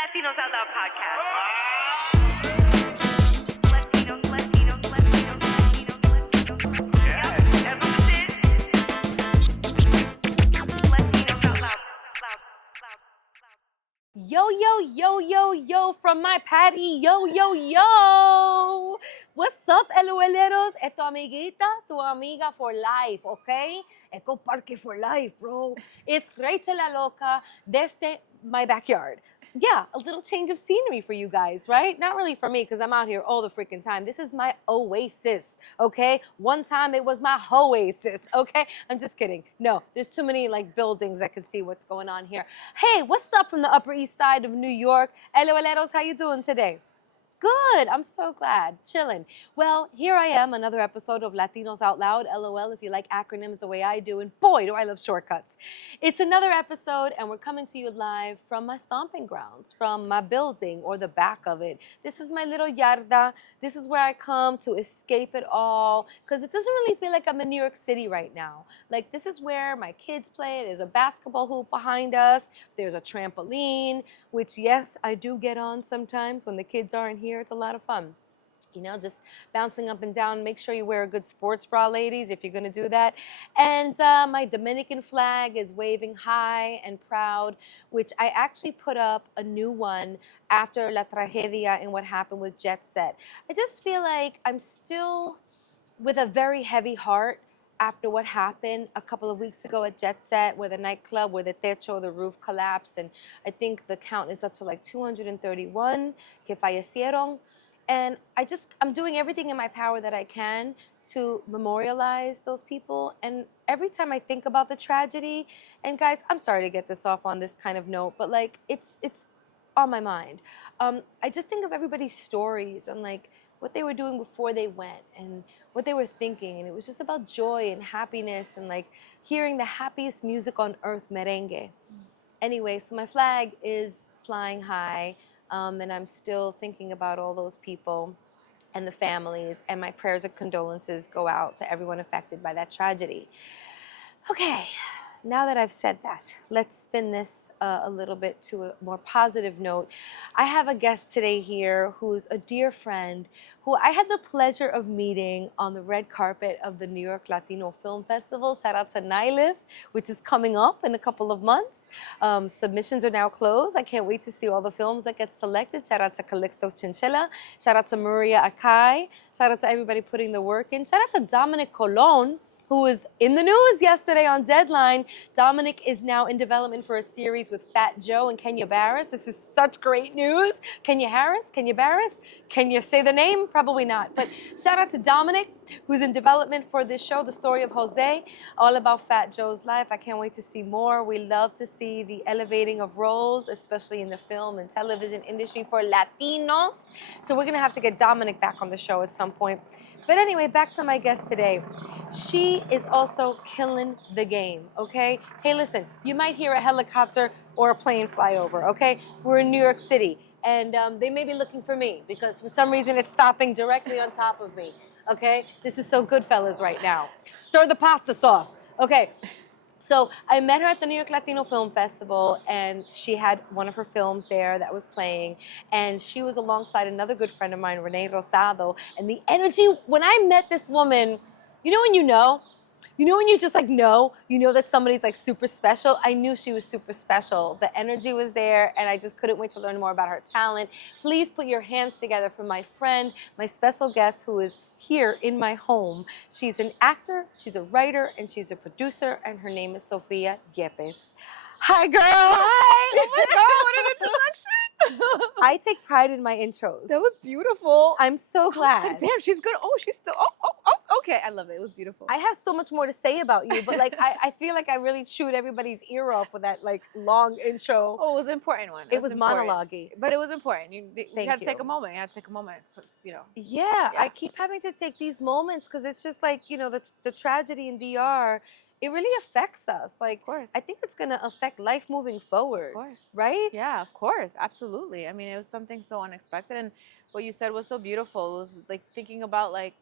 Latinos Out Loud podcast. Latinos, Latinos, Latinos, Latinos, Latinos. Yeah, that's what this is. Latinos Out Loud. Yo, from my patty, yo. What's up, LOLeros? Es tu amiguita, tu amiga for life, okay? Eco Parque for life, bro. It's Raquel Loca desde my backyard. Yeah, a little change of scenery for you guys, right? Not really for me, because I'm out here all the freaking time. This is my oasis, okay? One time it was my oasis, okay? I'm just kidding. No, there's too many like buildings I can see what's going on here. Hey, what's up from the Upper East Side of New York? LOLeros, how you doing today? Good, I'm so glad, chilling. Well, here I am, another episode of Latinos Out Loud, LOL, if you like acronyms the way I do, and boy, do I love shortcuts. It's another episode, and we're coming to you live from my stomping grounds, from my building, or the back of it. This is my little yarda. This is where I come to escape it all, because it doesn't really feel like I'm in New York City right now. Like, this is where my kids play. There's a basketball hoop behind us. There's a trampoline, which, yes, I do get on sometimes when the kids aren't here. It's a lot of fun. You know, just bouncing up and down. Make sure you wear a good sports bra, ladies, if you're going to do that. And my Dominican flag is waving high and proud, which I actually put up a new one after La Tragedia and what happened with Jet Set. I just feel like I'm still with a very heavy heart after what happened a couple of weeks ago at Jet Set, where the nightclub, where the techo, the roof collapsed, and I think the count is up to like 231 que fallecieron. And I'm doing everything in my power that I can to memorialize those people. And every time I think about the tragedy, and guys, I'm sorry to get this off on this kind of note, but like it's on my mind. I just think of everybody's stories and like what they were doing before they went and what they were thinking. And it was just about joy and happiness and like hearing the happiest music on earth, merengue. Anyway, so my flag is flying high, and I'm still thinking about all those people and the families, and my prayers and condolences go out to everyone affected by that tragedy. Okay, now that I've said that, let's spin this a little bit to a more positive note. I have a guest today here who's a dear friend who I had the pleasure of meeting on the red carpet of the New York Latino Film Festival. Shout out to Nylith, which is coming up in a couple of months. Submissions are now closed. I can't wait to see all the films that get selected. Shout out to Calixto Chinchilla. Shout out to Maria Akai. Shout out to everybody putting the work in. Shout out to Dominic Colon, who was in the news yesterday on Deadline. Dominic is now in development for a series with Fat Joe and Kenya Barris. This is such great news. Kenya Barris? Can you say the name? Probably not. But shout out to Dominic, who's in development for this show, The Story of Jose, all about Fat Joe's life. I can't wait to see more. We love to see the elevating of roles, especially in the film and television industry for Latinos. So we're gonna have to get Dominic back on the show at some point. But anyway, back to my guest today. She is also killing the game, okay? Hey, listen, you might hear a helicopter or a plane fly over, okay? We're in New York City, and they may be looking for me because for some reason it's stopping directly on top of me, okay? This is so Goodfellas right now. Stir the pasta sauce, okay? So I met her at the New York Latino Film Festival, and she had one of her films there that was playing, and she was alongside another good friend of mine, Renee Rosado, and the energy, when I met this woman, you know when when you just like you know that somebody's like super special. I knew she was super special. The energy was there, and I just couldn't wait to learn more about her talent. Please put your hands together for my friend, my special guest who is here in my home. She's an actor, she's a writer, and she's a producer, and her name is Sofia Yepes. Hi, girl. Hi. Oh my God, what an introduction. I take pride in my intros. That was beautiful. I'm so glad. I was like, damn, she's good. Oh, she's still, okay. I love it. It was beautiful. I have so much more to say about you, but like, I feel like I really chewed everybody's ear off with that like long intro. Oh, it was an important one. It was monologue-y. But it was important. You had to you. take a moment. You had to take a moment, you know. Yeah, I keep having to take these moments because it's just like, you know, the tragedy in DR, it really affects us. Like, Of course. I think it's going to affect life moving forward. Of course. Right? Yeah, of course. Absolutely. I mean, it was something so unexpected. And what you said was so beautiful. It was like thinking about like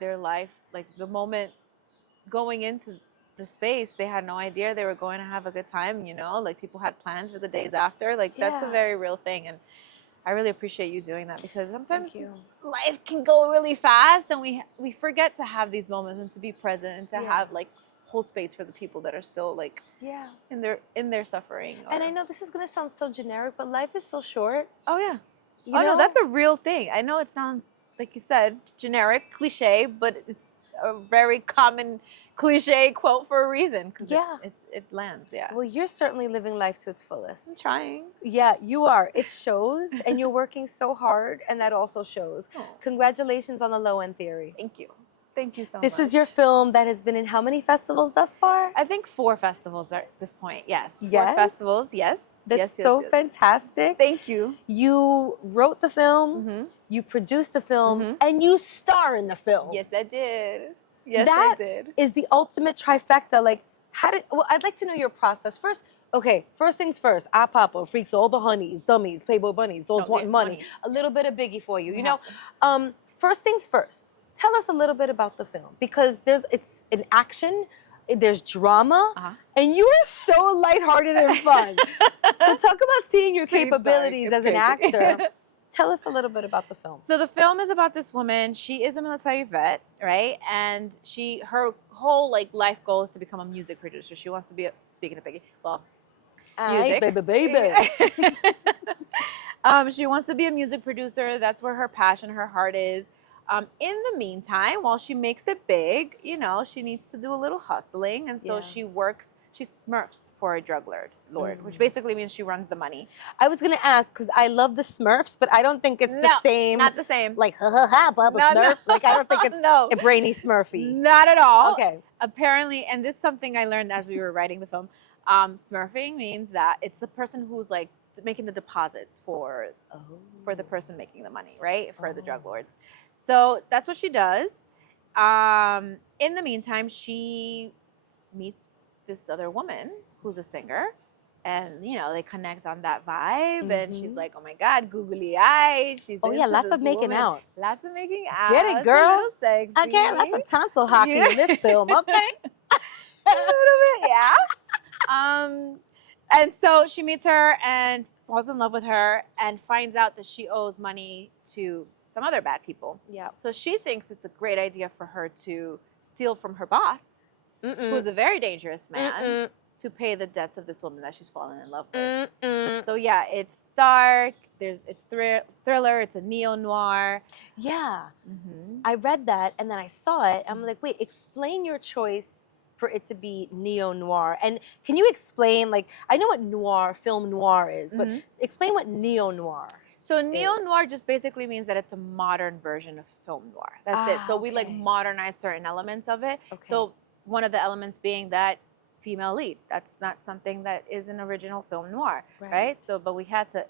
their life, like the moment going into the space, they had no idea they were going to have a good time, you know, like people had plans for the days after. Like that's a Yeah. very real thing. And I really appreciate you doing that because sometimes you. life can go really fast and we forget to have these moments and to be present and to Yeah. have like hold space for the people that are still like Yeah. in their suffering. And or- I know this is gonna sound so generic, but life is so short. Oh yeah. You Oh know? no, that's a real thing. I know it sounds like you said generic, cliche, but it's a very common cliche quote for a reason because Yeah. it lands. Yeah. Well, you're certainly living life to its fullest. I'm trying. Yeah, you are. It shows, and you're working so hard, and that also shows. Oh, Congratulations on the Low End Theory. thank you. Thank you so much. This is your film that has been in how many festivals thus far? I think 4 festivals are at this point. Yes. 4 Yes? festivals. Yes. That's yes, so yes. fantastic. Thank you. You wrote the film, Mm-hmm. you produced the film, Mhm. and you star in the film. Yes, I did. Yes, That I did. is the ultimate trifecta. Like, well, I'd like to know your process. First, okay, first things first. Ah Papa, freaks, all the honeys, dummies, Playboy bunnies, those Oh, wanting yeah, money. money. A little bit of Biggie for you. We You know, have first things first. Tell us a little bit about the film because it's an action, there's drama, Uh-huh. and you are so lighthearted and fun. So talk about seeing your Pretty dark. capabilities It's as an crazy. actor. Tell us a little bit about the film. So the film is about this woman. She is a military vet, right? And her whole like life goal is to become a music producer. She wants to be speaking of Biggie. Well, music. Aye, baby. She wants to be a music producer. That's where her passion, her heart is. In the meantime, while she makes it big, you know, she needs to do a little hustling. And so Yeah. she smurfs for a drug lord, which basically means she runs the money. I was gonna ask because I love the Smurfs, but I don't think it's the same. Not the same. Like ha ha ha, Bubba No, no. Smurf. Like I don't think it's No. a brainy Smurfy. Not at all. Okay. Apparently, and this is something I learned as we were writing the film. Smurfing means that it's the person who's like making the deposits for the person making the money, right? For the drug lords. So that's what she does. In the meantime, she meets this other woman who's a singer. And, you know, they connect on that vibe. And she's like, oh my God, googly eyed. She's Oh yeah, into lots this of making woman. out. Lots of making out. Get it, It's girl. A little sexy. Okay, lots of tonsil hockey Yeah. in this film. Okay. A little bit, yeah. And so she meets her and falls in love with her and finds out that she owes money to some other bad people. Yeah. So she thinks it's a great idea for her to steal from her boss, who's a very dangerous man, to pay the debts of this woman that she's fallen in love with. So yeah, it's dark. It's thriller. It's a neo-noir. Yeah. I read that and then I saw it. I'm like, wait, explain your choice for it to be neo-noir. And can you explain, like, I know what film noir is, but explain what neo-noir. So neo-noir just basically means that it's a modern version of film noir. That's it. So we like modernize certain elements of it. Okay. So one of the elements being that female lead. That's not something that is an original film noir, right? So, but we had to,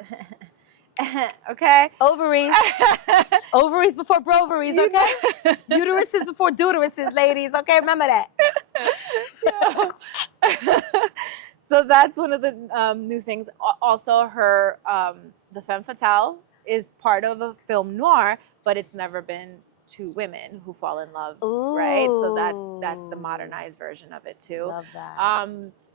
okay? Ovaries. Ovaries before broveries, okay? Uteruses before deuteruses, ladies, okay? Remember that. So that's one of the new things. Also, the femme fatale is part of a film noir, but it's never been two women who fall in love, right? So that's the modernized version of it too. Love that.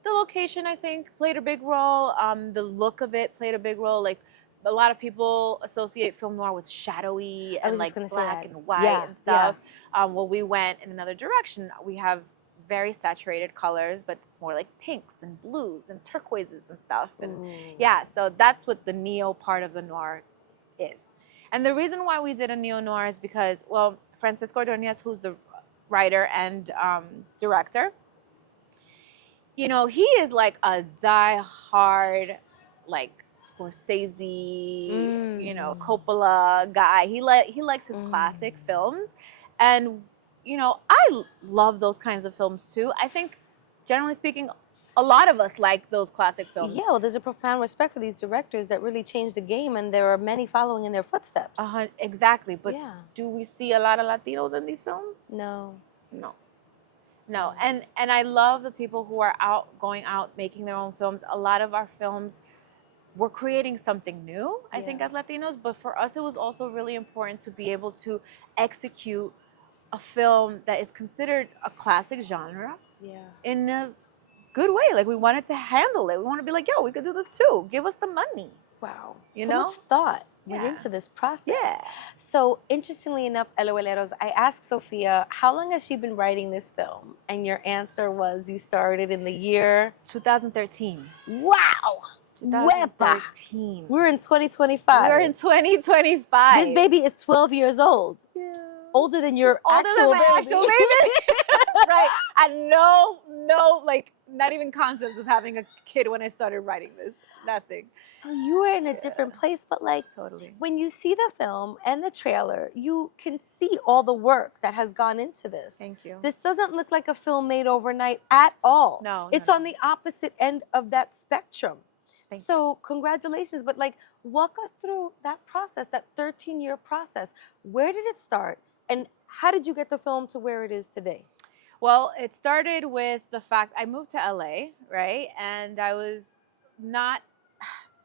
The location, I think, played a big role. The look of it played a big role. Like a lot of people associate film noir with shadowy and like black and white and stuff. Well, we went in another direction. We have very saturated colors, but it's more like pinks and blues and turquoises and stuff. And yeah, so that's what the neo part of the noir is. And the reason why we did a neo-noir is because, well, Francisco Ordonez, who's the writer and director, you know, he is like a die-hard, like, Scorsese, you know, Coppola guy. He likes his classic films. And, you know, I love those kinds of films too. I think, generally speaking, a lot of us like those classic films. Yeah, well, there's a profound respect for these directors that really changed the game, and there are many following in their footsteps. Exactly. But do we see a lot of Latinos in these films? No. And I love the people who are going out, making their own films. A lot of our films, we're creating something new, I think, as Latinos. But for us, it was also really important to be able to execute a film that is considered a classic genre, in a good way. Like we wanted to handle it. We want to be like, yo, we could do this too. Give us the money. Wow. You So know? much thought went Yeah. into this process. Yeah. So interestingly enough, LOLeros, I asked Sofia, how long has she been writing this film? And your answer was you started in the year 2013. Wow. Wepa. 2013. We're in 2025. We're in 2025. This baby is 12 years old. Yeah. Older than your Older actual than my baby. actual baby. Right. And no, like, not even concepts of having a kid when I started writing this. Nothing. So you were in a different place, but like Totally. when you see the film and the trailer, you can see all the work that has gone into this. Thank you. This doesn't look like a film made overnight at all. No, It's no, on the opposite end of that spectrum. Thank So congratulations, but like walk us through that process, that 13-year process. Where did it start and how did you get the film to where it is today? Well, it started with the fact I moved to LA, right? And I was not,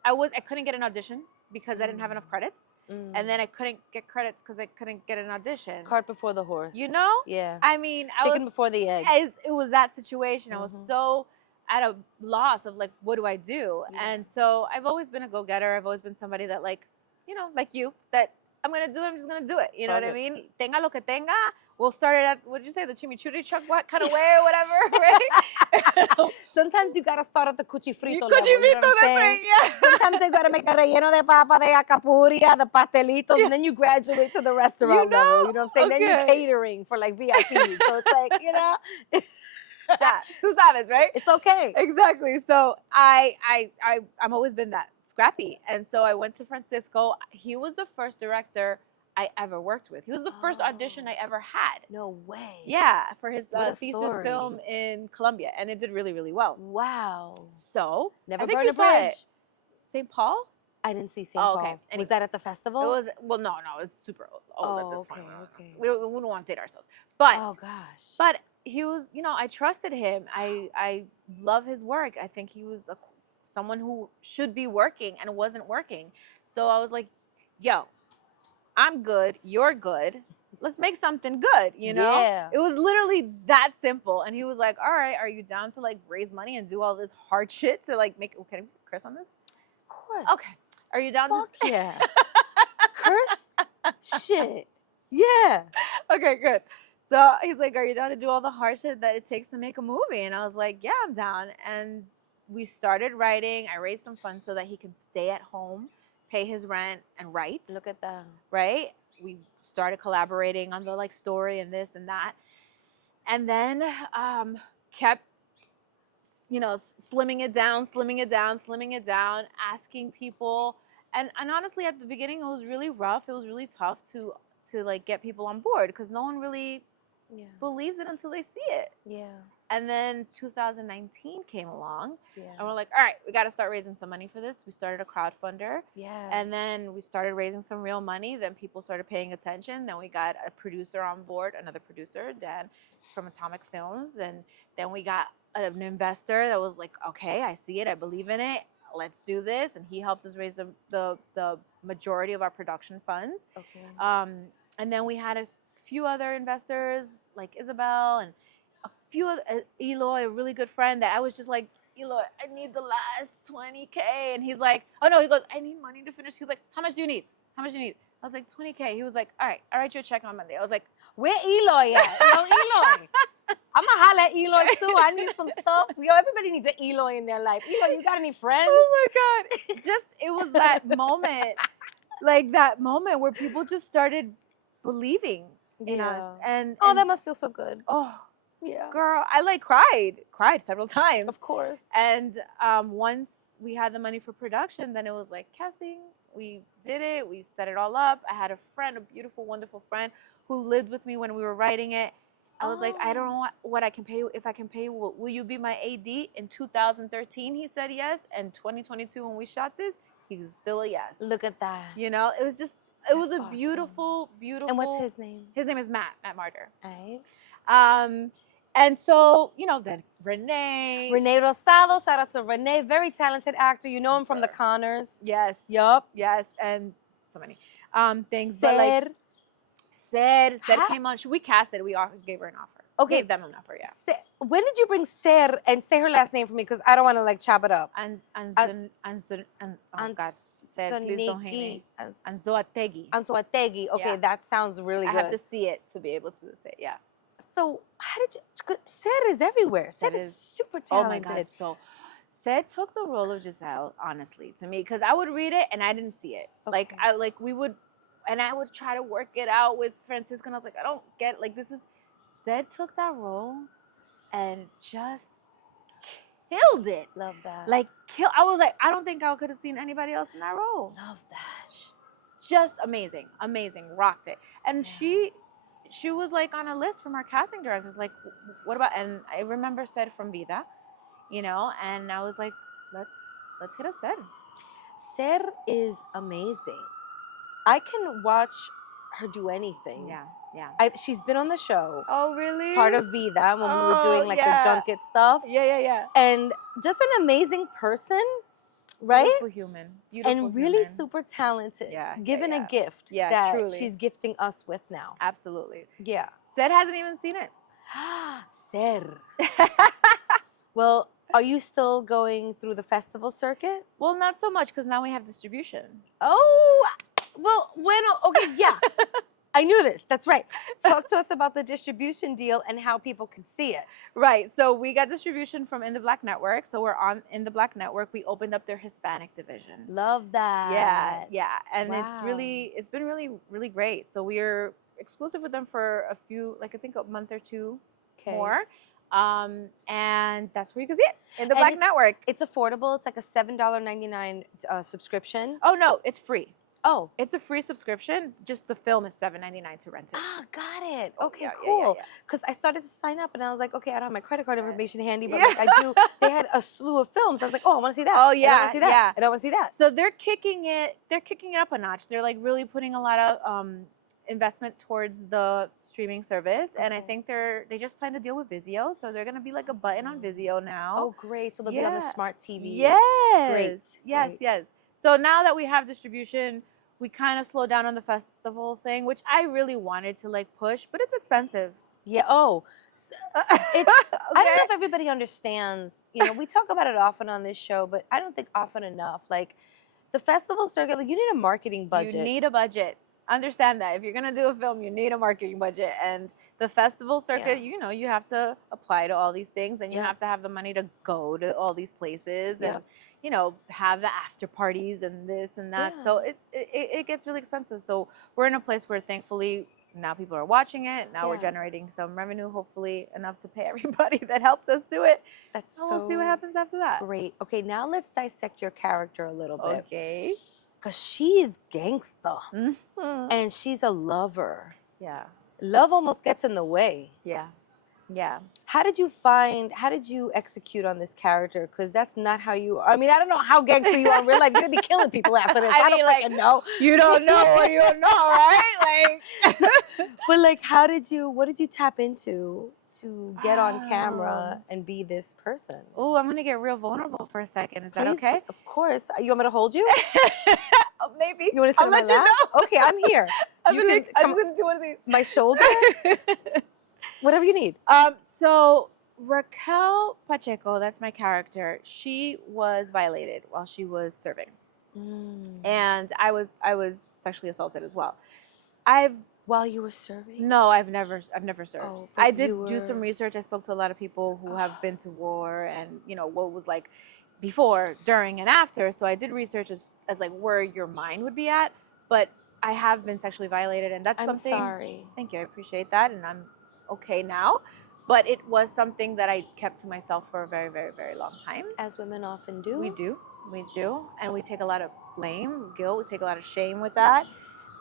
I couldn't get an audition because I didn't have enough credits. And then I couldn't get credits because I couldn't get an audition. Cart before the horse. You know? Yeah. I mean, Chicken before the egg. It was that situation. I was so at a loss of like, what do I do? Yeah. And so I've always been a go-getter. I've always been somebody that like, you know, like you, that I'm going to do it. I'm just going to do it. You know what I mean? Tenga lo que tenga. We'll start it at, what did you say? The chimichurri truck, what kind of way or whatever, right? Sometimes you gotta start at the cuchifrito level. Cuchifrito, You know what I'm that's saying? right, yeah. Sometimes they gotta make a relleno de papa, de acapuria, the pastelitos, and then you graduate to the restaurant level. You know what I'm saying? Then you're catering for like VIPs. So it's like, you know, Yeah, tú sabes, right? it's okay. Exactly. So I'm always been that scrappy. And so I went to Francisco. He was the first director I ever worked with. He was the first audition I ever had. No way. Yeah, for his What a thesis story. film in Colombia. And it did really, really well. Wow. So, Never I think burned you a saw bridge. it. St. Paul? I didn't see St. Oh, Paul. okay. Was that at the festival? It was, well, no, it's super old at this okay, point. okay. We don't want to date ourselves. But, Oh gosh. but he was, you know, I trusted him. I love his work. I think he was someone who should be working and wasn't working. So I was like, yo, I'm good. You're good. Let's make something good, you know? Yeah. It was literally that simple. And he was like, all right, are you down to like raise money and do all this hard shit to like make, can I curse on this? Of course. Okay. Are you down Fuck to? yeah. Curse? Shit. Yeah. Okay, good. So he's like, are you down to do all the hard shit that it takes to make a movie? And I was like, yeah, I'm down. And we started writing. I raised some funds so that he can stay at home, pay his rent, and write. Look at that. Right? We started collaborating on the like story and this and that. And then kept, you know, slimming it down, asking people. And honestly, at the beginning, it was really rough. It was really tough to like get people on board because no one really believes it until they see it. Yeah. And then 2019 came along, Yeah. and we're like, all right, we got to start raising some money for this. We started a crowdfunder, Yeah. and then we started raising some real money. Then people started paying attention. Then we got a producer on board, another producer, Dan from Atomic Films, and then we got an investor that was like, okay, I see it, I believe in it. Let's do this, and he helped us raise the majority of our production funds. Okay. And then we had a few other investors like Isabel and a few other, Eloy, a really good friend that I was just like, Eloy, I need the last 20K. And he's like, oh no, he goes, I need money to finish. He was like, how much do you need? How much do you need? I was like, 20K. He was like, all right, I'll write you a check on Monday. I was like, Where Eloy at? Yo, Eloy. I'm gonna holla at Eloy too. I need some stuff. Yo, everybody needs an Eloy in their life. Eloy, you got any friends? oh my God. Just, it was that moment, like that moment where people just started believing in us. And Oh, that must feel so good. oh, Yeah. girl, I like cried several times. Of course. And once we had the money for production, then it was like casting. We did it. We set it all up. I had a friend, a beautiful, wonderful friend who lived with me when we were writing it. I was like, I don't know what I can pay you. If I can pay you, will you be my AD? In 2013, he said yes. And 2022, when we shot this, he was still a yes. Look at that. You know, it was just, it was a That's awesome. beautiful, beautiful. And what's his name? His name is Matt Martyr. Right. And so, you know, then Renee. Renee Rosado. Shout out to Renee. Very talented actor. You know him from The Connors. Yes. Yup. Yes. And so many things. Ser. But like, Ser How- came on. We cast it. We gave her an offer. Okay. Gave them an offer, yeah. When did you bring Ser and say her last name for me because I don't want to like chop it up. Oh God, Ser, please don't hate me. Anzoategui. Anzoategui. Okay, Yeah. that sounds really I good. have to see it to be able to say it, yeah. So how did you? Ser is everywhere. Ser is super Oh my talented. God, so Sed took the role of Giselle, honestly, to me, because I would read it and I didn't see it. Like Okay. I would try to work it out with Francisco, and I was like, I don't get, like, this is, Sed took that role and just killed it. Love that. Like, I was like, I don't think I could have seen anybody else in that role. Love that. Just amazing, rocked it. And she was like on a list from our casting directors, like, what about, and I remember Sed from Vida, you know, and I was like, let's hit up Ser. Ser is amazing. I can watch her do anything. Yeah. She's been on the show. Oh, really? Part of Vida when we were doing like the junket stuff. Yeah. And just an amazing person, right? Beautiful human. And really super talented. Yeah. Given a gift that truly. she's gifting us with now. Absolutely. Yeah. Sed hasn't even seen it. Ser. Well, are you still going through the festival circuit? Well, not so much because now we have distribution. Oh, well, okay, yeah. I knew this. That's right. Talk to us about the distribution deal and how people can see it. Right. So we got distribution from In the Black Network. So we're on In the Black Network. We opened up their Hispanic division. Love that. Yeah. And Wow. it's been really, really great. So we're exclusive with them for a few, like I think a month or two more. And that's where you can see it, In the Black Network. It's affordable. It's like a $7.99 subscription. Oh, no, it's free. Oh. It's a free subscription. Just the film is $7.99 to rent it. Ah, got it. Okay, yeah, cool. Yeah. Because I started to sign up and I was like, okay, I don't have my credit card information handy, but like I do. They had a slew of films. I was like, oh, I want to see that. Oh, yeah. I want to see that. I don't want to see that. So they're kicking it up a notch. They're like really putting a lot of investment towards the streaming service. And I think they just signed a deal with Vizio. So they're going to be like a button on Vizio now. Oh, great. So they'll be on the smart TVs. Yes. Great. Yes. So now that we have distribution, we kind of slowed down on the festival thing, which I really wanted to like push, but it's expensive. Yeah. Oh, it's. Okay. I don't know if everybody understands. You know, we talk about it often on this show, but I don't think often enough. Like, the festival circuit, like you need a marketing budget. You need a budget. Understand that if you're gonna do a film, you need a marketing budget. And the festival circuit, you know, you have to apply to all these things, and you have to have the money to go to all these places and, you know, have the after parties and this and that. So it gets really expensive. So we're in a place where thankfully now people are watching it. Now we're generating some revenue, hopefully enough to pay everybody that helped us do it. That's and we'll see what happens after that. Great. Okay, now let's dissect your character a little bit. Okay. Because she's gangsta. Mm-hmm. And she's a lover. Yeah. Love almost gets in the way. Yeah. How did you execute on this character? Because that's not how you are. I mean, I don't know how gangster you are in real life. You're going to be killing people after this. I don't freaking know. You don't know what you don't know, right? Like, but like, what did you tap into to get on camera and be this person? Oh, I'm going to get real vulnerable for a second. Is that okay? Of course. You want me to hold you? Maybe. You want to sit on my lap? You know. Okay, I'm here. I'm just going to do one of these. My shoulder? Whatever you need. So Raquel Pacheco, that's my character. She was violated while she was serving, and I was sexually assaulted as well. While you were serving? No, I've never served. Oh, I did do some research. I spoke to a lot of people who have been to war, and you know what was like before, during, and after. So I did research as like where your mind would be at. But I have been sexually violated, and that's something. I'm sorry. Thank you. I appreciate that, and I'm okay now. But it was something that I kept to myself for a very, very, very long time. As women often do. We do. And we take a lot of blame, guilt, we take a lot of shame with that.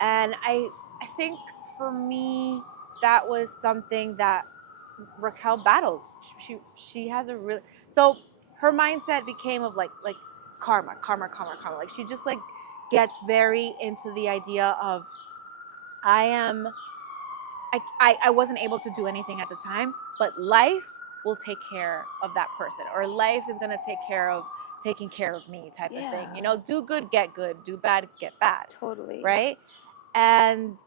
And I think for me, that was something that Raquel battles. She has a really, so her mindset became of like karma. Like she just like gets very into the idea of I wasn't able to do anything at the time, but life will take care of that person, or life is gonna take care of taking care of me type of thing. You know, do good, get good, do bad, get bad. Totally. Right? And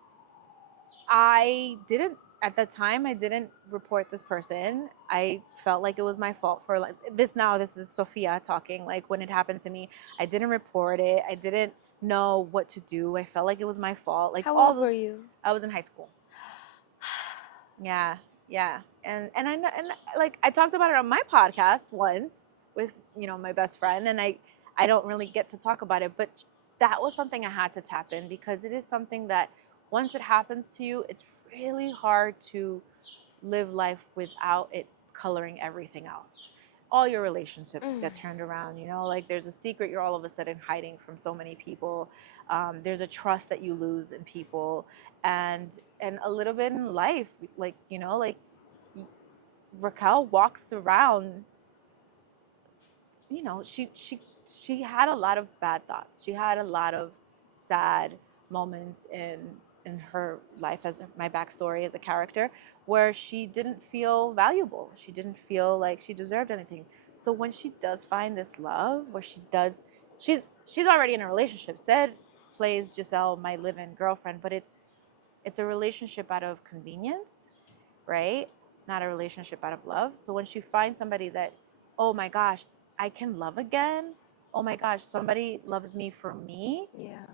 I didn't at the time, I didn't report this person. I felt like it was my fault for like this. Now this is Sofia talking. Like when it happened to me, I didn't report it. I didn't know what to do. I felt like it was my fault. Like How all old were those. you? I was in high school. Yeah, yeah, and I know, and like I talked about it on my podcast once with my best friend, and I don't really get to talk about it, but that was something I had to tap in because it is something that once it happens to you, it's really hard to live life without it coloring everything else. All your relationships get turned around, like there's a secret you're all of a sudden hiding from so many people. There's a trust that you lose in people, and a little bit in life, like like Raquel walks around. She had a lot of bad thoughts. She had a lot of sad moments in her life as my backstory as a character where she didn't feel valuable. She didn't feel like she deserved anything. So when she does find this love, where she's already in a relationship. Said plays Giselle, my live-in girlfriend, but it's a relationship out of convenience, right? Not a relationship out of love. So when she finds somebody that, oh my gosh, I can love again. Oh my gosh, somebody loves me for me. Yeah.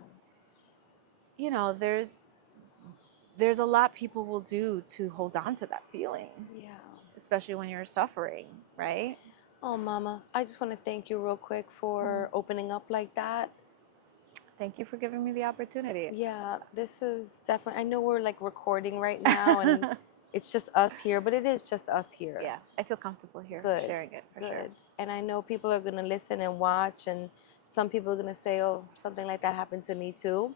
There's a lot people will do to hold on to that feeling. Yeah. Especially when you're suffering, right? Oh, Mama, I just want to thank you real quick for opening up like that. Thank you for giving me the opportunity. Yeah, this is definitely, I know we're like recording right now and it's just us here, but it is just us here. Yeah, I feel comfortable here Good. sharing it for Good. sure. And I know people are going to listen and watch, and some people are going to say, oh, something like that happened to me too.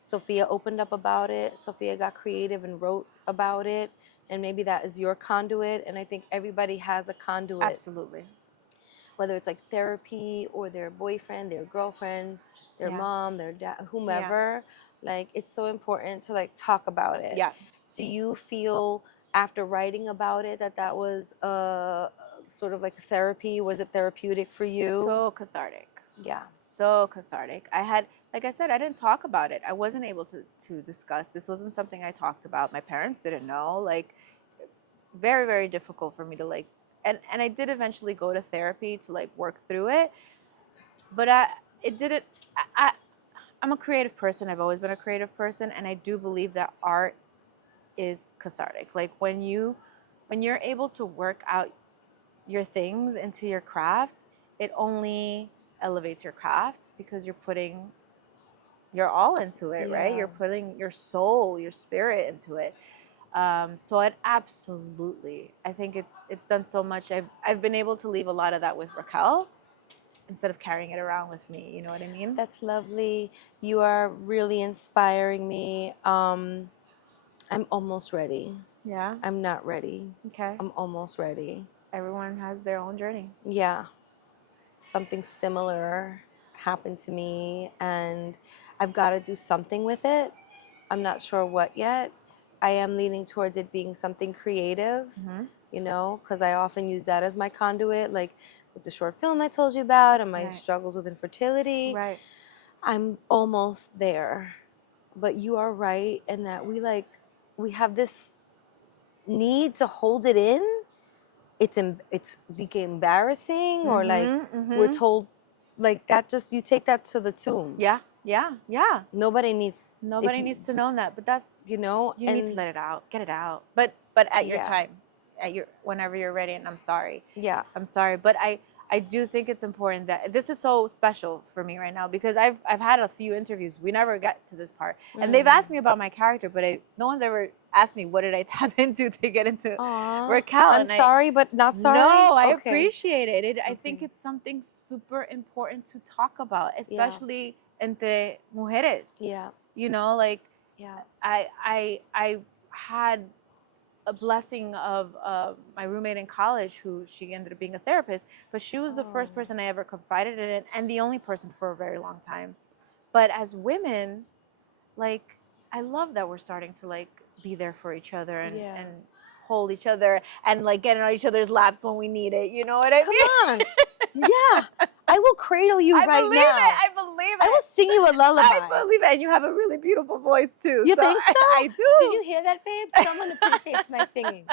Sofia opened up about it. Sofia got creative and wrote about it. And maybe that is your conduit. And I think everybody has a conduit. Absolutely. Whether it's like therapy or their boyfriend, their girlfriend, their mom, their dad, whomever. Like, it's so important to like talk about it. Yeah. Do you feel after writing about it that was sort of like therapy? Was it therapeutic for you? So cathartic. Yeah. So cathartic. I had, like I said, I didn't talk about it. I wasn't able to discuss. This wasn't something I talked about. My parents didn't know. Like, very, very difficult for me to like, and I did eventually go to therapy to like work through it. But I'm a creative person. I've always been a creative person. And I do believe that art is cathartic. Like when you're able to work out your things into your craft, it only elevates your craft because you're putting your all into it, right? You're putting your soul, your spirit into it. So it absolutely, I think it's done so much. I've been able to leave a lot of that with Raquel instead of carrying it around with me. You know what I mean? That's lovely. You are really inspiring me. I'm almost ready. Yeah. I'm not ready. Okay. I'm almost ready. Everyone has their own journey. Yeah. Something similar happened to me, and I've got to do something with it. I'm not sure what yet. I am leaning towards it being something creative, because I often use that as my conduit, like with the short film I told you about and my struggles with infertility. Right. I'm almost there. But you are right in that we have this need to hold it in. It's embarrassing, or like we're told like that, just you take that to the tomb. Yeah. Nobody needs needs to know that, but that's you need to let it out, get it out. But at your time, whenever you're ready. And I'm sorry. Yeah. I'm sorry, but I do think it's important that this is so special for me right now because I've had a few interviews. We never got to this part, and they've asked me about my character, but no one's ever asked me what did I tap into to get into Raquel. I'm sorry, but not sorry. No, I appreciate it. I think it's something super important to talk about, especially entre mujeres. Yeah. Like Yeah. I had a blessing of my roommate in college who she ended up being a therapist, but she was the first person I ever confided in and the only person for a very long time. But as women, like, I love that we're starting to like be there for each other and hold each other and like get on each other's laps when we need it. You know what I mean? Come on. Yeah. I will cradle you right now. I believe believe it. I will sing you a lullaby. I believe it. And you have a really beautiful voice too. You think so? I do. Did you hear that, babe? Someone appreciates my singing.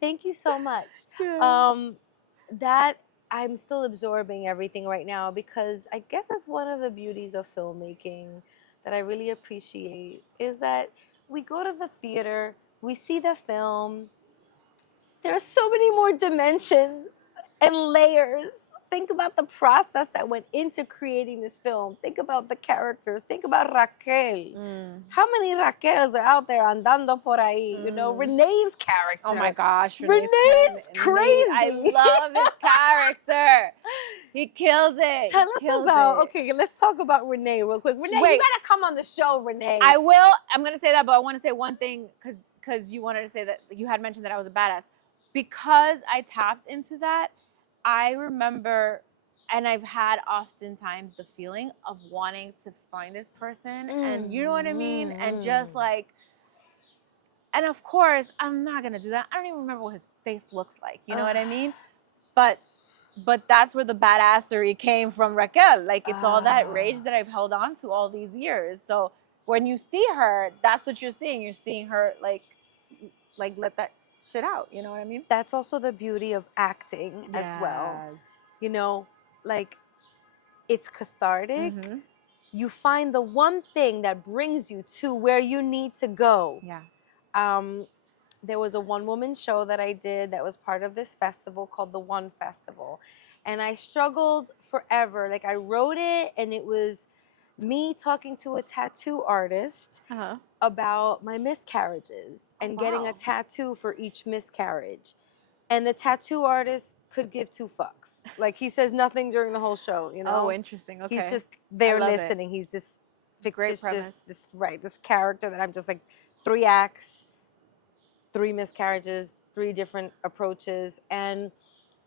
Thank you so much. That I'm still absorbing everything right now because I guess that's one of the beauties of filmmaking that I really appreciate is that we go to the theater, we see the film. There are so many more dimensions and layers. Think about the process that went into creating this film. Think about the characters. Think about Raquel. How many Raquels are out there andando por ahí? You know, Renee's character. Oh my gosh, Renee's crazy. I love his character. He kills it. Tell us about, okay, let's talk about Renee real quick. Renee, Wait. you gotta come on the show, Renee. I will. I'm going to say that, but I want to say one thing because you wanted to say that you had mentioned that I was a badass. Because I tapped into that, I remember, and I've had oftentimes the feeling of wanting to find this person, and you know what I mean? And just like, and of course, I'm not going to do that. I don't even remember what his face looks like. You know what I mean? But that's where the badassery came from Raquel. Like, it's all that rage that I've held on to all these years. So when you see her, that's what you're seeing. You're seeing her like let that shit out. You know what I mean? That's also the beauty of acting as well. You know, like, it's cathartic. You find the one thing that brings you to where you need to go. Yeah. There was a one-woman show that I did that was part of this festival called the One Festival. And I struggled forever. Like, I wrote it, and it was me talking to a tattoo artist about my miscarriages and getting a tattoo for each miscarriage. And the tattoo artist could give two fucks. Like, he says nothing during the whole show, you know? Oh, interesting. Okay. He's just there love listening. He's this Great fictitious, this character that I'm just like, 3 acts, 3 miscarriages, 3 different approaches. And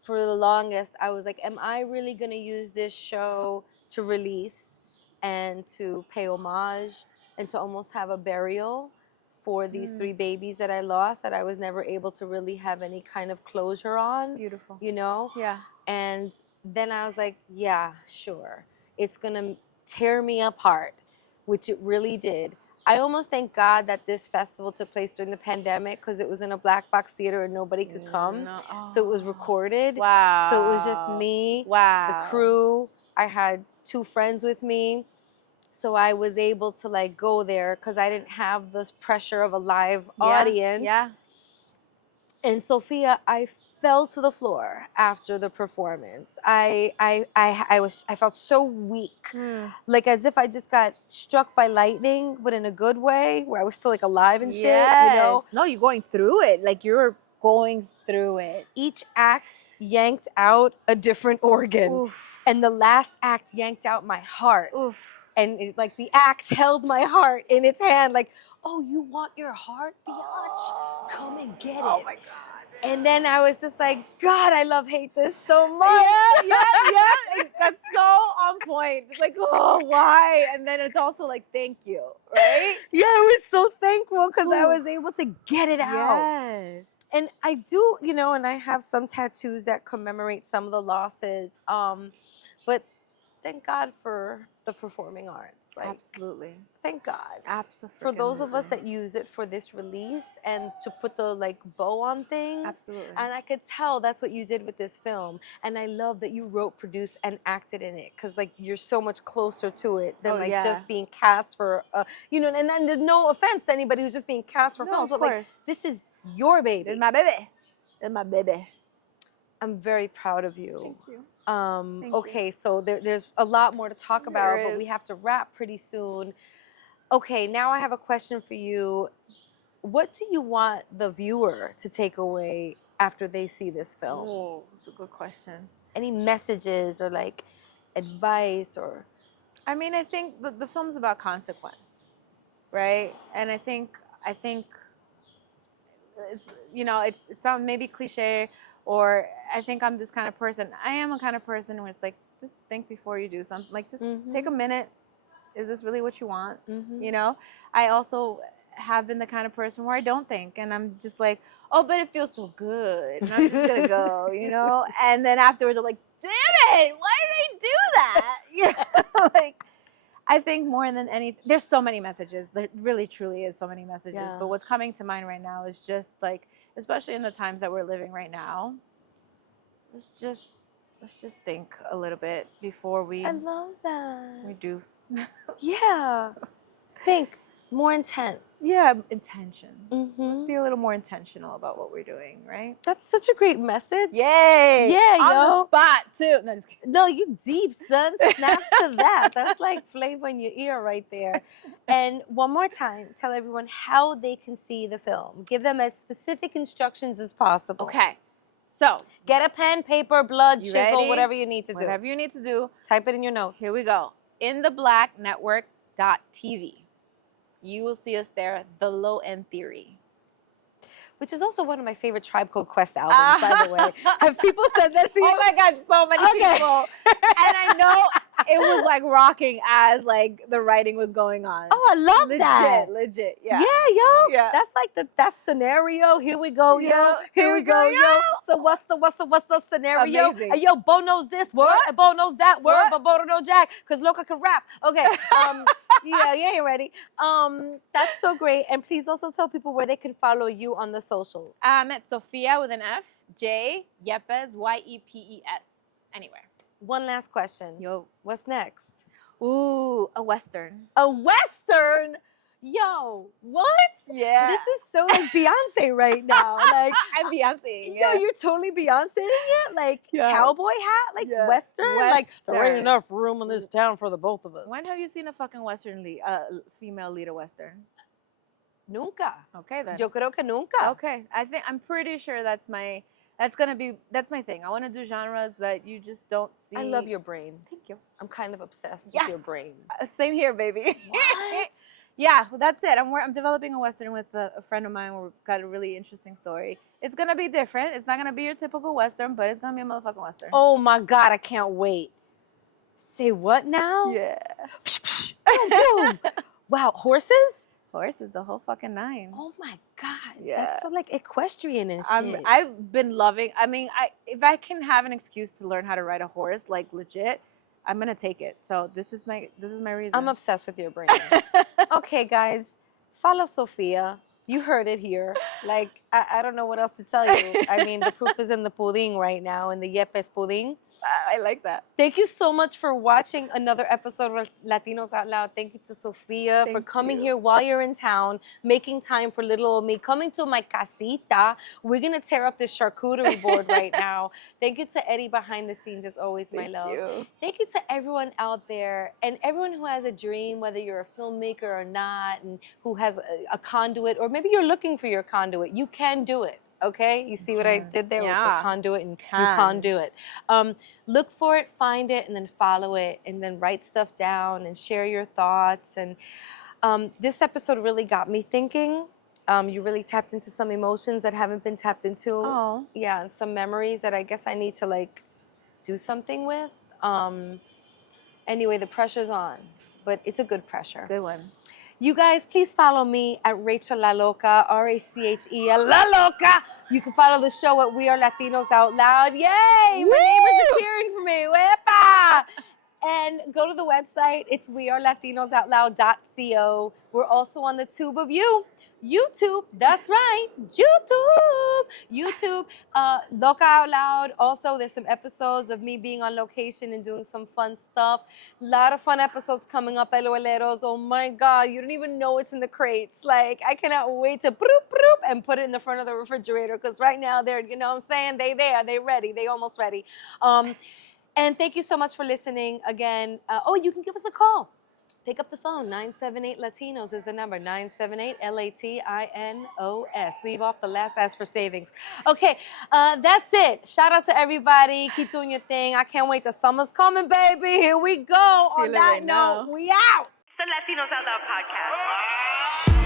for the longest, I was like, am I really going to use this show to release and to pay homage and to almost have a burial for these 3 babies that I lost that I was never able to really have any kind of closure on? Beautiful. You know? Yeah. And then I was like, yeah, sure. It's going to tear me apart, which it really did. I almost thank God that this festival took place during the pandemic because it was in a black box theater and nobody could come. So it was recorded. Wow. So it was just me, the crew. I had 2 friends with me. So I was able to like go there because I didn't have this pressure of a live audience. Yeah. And Sofia, I fell to the floor after the performance. I felt so weak, like as if I just got struck by lightning, but in a good way, where I was still like alive and shit. You know? No, you're going through it. Like, you're going through it. Each act yanked out a different organ, and the last act yanked out my heart. And like the act held my heart in its hand, like, oh, you want your heart, biatch? Come and get it. Oh my God. And then I was just like, God, I hate this so much. Yeah. That's so on point. It's like, oh, why? And then it's also like, thank you, right? Yeah, I was so thankful because I was able to get it out. Yes. And I do, you know, and I have some tattoos that commemorate some of the losses. But thank God for the performing arts. Like, absolutely. Thank God. Absolutely. For those of us that use it for this release and to put the like bow on things. Absolutely. And I could tell that's what you did with this film. And I love that you wrote, produced, and acted in it because like you're so much closer to it than just being cast for, you know. And then there's no offense to anybody who's just being cast for films, but like this is your baby. It's my baby. It's my baby. I'm very proud of you. Thank you. Okay, so there's a lot more to talk about, but we have to wrap pretty soon. Okay, now I have a question for you. What do you want the viewer to take away after they see this film? Oh, that's a good question. Any messages or like advice or? I mean, I think the film's about consequence, right? And I think it's, you know, it's some maybe cliche, or I think I'm this kind of person. I am a kind of person where it's like, just think before you do something. Like, just take a minute. Is this really what you want? You know? I also have been the kind of person where I don't think. And I'm just like, oh, but it feels so good. And I'm just going to go, you know? And then afterwards, I'm like, damn it, why did I do that? Yeah, like I think more than anything, there's so many messages. There really, truly is so many messages. Yeah. But what's coming to mind right now is just like, especially in the times that we're living right now, let's just think a little bit before we I love that. we do. Yeah. Think more intent. Yeah, intention. Let's Mm-hmm. be a little more intentional about what we're doing, right? That's such a great message. Yay! Yeah, On yo. the spot too. No, just kidding. No, you deep, son. Snaps to that. That's like flavor in your ear right there. And one more time, tell everyone how they can see the film. Give them as specific instructions as possible. Okay, so Get a pen, paper, blood, You chisel, ready? whatever you need to do. whatever you need to do, Type it in your notes. here we go. InTheBlackNetwork.tv. You will see us there. The Low End Theory. Which is also one of my favorite Tribe Called Quest albums, by the way. Have people said that to you? Oh my God, so many people. And I know it was like rocking as like the writing was going on. Oh, I love that. Legit, yeah. Yeah, yo. Yeah. That's like that scenario. Here we go, yo. Yeah, Here we go, yo. So what's the scenario? Amazing. And yo, Bo knows this word, What? and Bo knows that word, What? but Bo don't know Jack, because Loca can rap. Okay. Yeah, you ain't ready. That's so great. And please also tell people where they can follow you on the socials. I'm at Sofia with an F, J, Yepes, Yepes, anywhere. One last question. Yo. What's next? Ooh, a Western. A Western? Yo, what? Yeah. This is so like Beyonce right now. Like, I'm Beyonce. yo, you're totally Beyonce it? Like, Yeah. cowboy hat? Like, Yeah. Western? Like, there ain't Western. enough room in this town for the both of us. When have you seen a fucking Western female lead a Western? Nunca. Okay then. Yo creo que nunca. Okay, I'm pretty sure that's my thing. I want to do genres that you just don't see. I love your brain. Thank you. I'm kind of obsessed Yes. with your brain. Same here, baby. What? Yeah, well, that's it. I'm developing a Western with a friend of mine. We've got a really interesting story. It's gonna be different. It's not gonna be your typical Western, but it's gonna be a motherfucking Western. Oh my God, I can't wait. Say what now? yeah. Psh, psh. Boom, boom. Wow, horses? Horses, the whole fucking nine. Oh my God. Yeah. That's so like equestrian and shit. I've been loving. I mean, if I can have an excuse to learn how to ride a horse, like legit, I'm gonna take it. So this is my reason. I'm obsessed with your brain. Okay, guys, follow Sofia. You heard it here. Like, I don't know what else to tell you. I mean, the proof is in the pudding right now, in the Yepes pudding. I like that. Thank you so much for watching another episode of Latinos Out Loud. Thank you to Sofia for Thank coming you. here while you're in town, making time for little old me, coming to my casita. We're going to tear up this charcuterie board right now. Thank you to Eddie behind the scenes, as always, my love. You. Thank you to everyone out there and everyone who has a dream, whether you're a filmmaker or not, and who has a conduit, or maybe you're looking for your conduit. You can do it. Okay, you see what I did there with Yeah. the conduit, and you Can. can do it. Look for it, find it, and then follow it, and then write stuff down and share your thoughts. And this episode really got me thinking. You really tapped into some emotions that haven't been tapped into. Oh. Yeah, and some memories that I guess I need to like do something with. Anyway, the pressure's on, but it's a good pressure. Good one. You guys, please follow me at Rachel La Loca, RACHEL La Loca. You can follow the show at We Are Latinos Out Loud. Yay! My neighbors are cheering for me. Wepa! And go to the website. It's wearelatinosOutloud.co. We're also on the tube of you. YouTube, that's right, YouTube, Loca Out Loud. Also, there's some episodes of me being on location and doing some fun stuff. A lot of fun episodes coming up, LOLeros. Oh my God, you don't even know it's in the crates. Like, I cannot wait to and put it in the front of the refrigerator, because right now they're, you know what I'm saying, they ready, they almost ready. And thank you so much for listening again. You can give us a call. Pick up the phone. 978 Latinos is the number. 978 LATINOS. Leave off the last S for savings. Okay, that's it. Shout out to everybody. Keep doing your thing. I can't wait. The summer's coming, baby. Here we go. On Feel it that right note, now. we out. It's the Latinos Out Loud podcast.